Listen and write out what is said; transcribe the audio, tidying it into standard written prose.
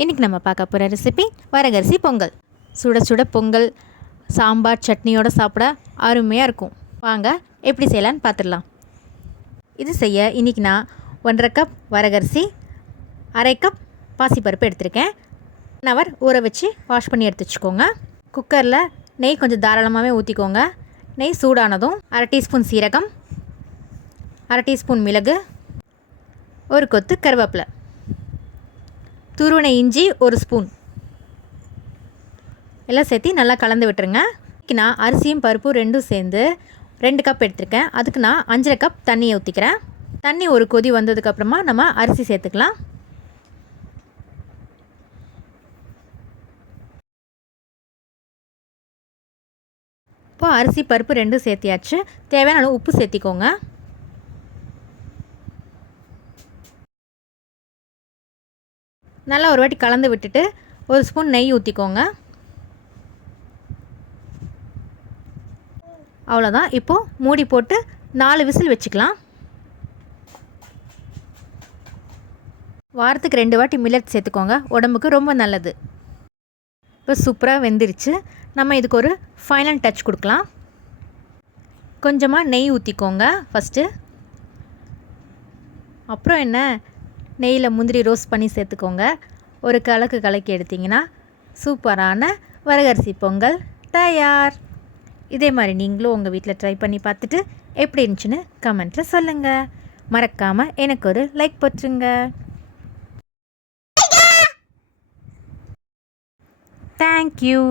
இன்றைக்கி நம்ம பார்க்க போகிற ரெசிபி வரகரிசி பொங்கல். சுட சுட பொங்கல் சாம்பார் சட்னியோடு சாப்பிட அருமையாக இருக்கும். வாங்க எப்படி செய்யலான்னு பார்த்துடலாம். இது செய்ய இன்றைக்கி நான் 1.5 கப் வரகரிசி, 1/2 கப் பாசிப்பருப்பு எடுத்திருக்கேன். 1 ஹவர் ஊற வச்சு வாஷ் பண்ணி எடுத்து வச்சுக்கோங்க. குக்கரில் நெய் கொஞ்சம் தாராளமாகவே ஊற்றிக்கோங்க. நெய் சூடானதும் 1/2 டீஸ்பூன் சீரகம், 1/2 டீஸ்பூன் மிளகு, ஒரு கொத்து கருவேப்பிலை, துருவனை இஞ்சி 1 ஸ்பூன் எல்லாம் சேர்த்து நல்லா கலந்து விட்டுருங்க. நான் அரிசியும் பருப்பும் ரெண்டும் சேர்ந்து 2 கப் எடுத்திருக்கேன். அதுக்கு நான் 5.5 கப் தண்ணியை ஊற்றிக்கிறேன். தண்ணி ஒரு கொதி வந்ததுக்கப்புறமா நம்ம அரிசி சேர்த்துக்கலாம். இப்போ அரிசி பருப்பு ரெண்டும் சேர்த்தியாச்சு. தேவையான உப்பு சேர்த்திக்கோங்க. நல்லா ஒரு வாட்டி கலந்து விட்டுட்டு 1 ஸ்பூன் நெய் ஊற்றிக்கோங்க. அவ்வளோதான். இப்போது மூடி போட்டு 4 விசில் வச்சுக்கலாம். வாரத்துக்கு 2 வாட்டி மில்லட் சேர்த்துக்கோங்க, உடம்புக்கு ரொம்ப நல்லது. இப்போ சூப்பராக வெந்துருச்சு. நம்ம இதுக்கு ஒரு ஃபைனல் டச் கொடுக்கலாம். கொஞ்சமாக நெய் ஊற்றிக்கோங்க ஃபஸ்ட்டு. அப்புறம் என்ன, நெய்யில் முந்திரி ரோஸ்ட் பண்ணி சேர்த்துக்கோங்க. ஒரு கலக்கி எடுத்திங்கன்னா சூப்பரான வரகரிசி பொங்கல் தயார். இதே மாதிரி நீங்களும் உங்கள் வீட்டில் ட்ரை பண்ணி பார்த்துட்டு எப்படி இருந்துச்சுன்னு கமெண்ட்டில் சொல்லுங்கள். மறக்காமல் எனக்கு ஒரு லைக் போட்டுருங்க. தேங்க்யூ.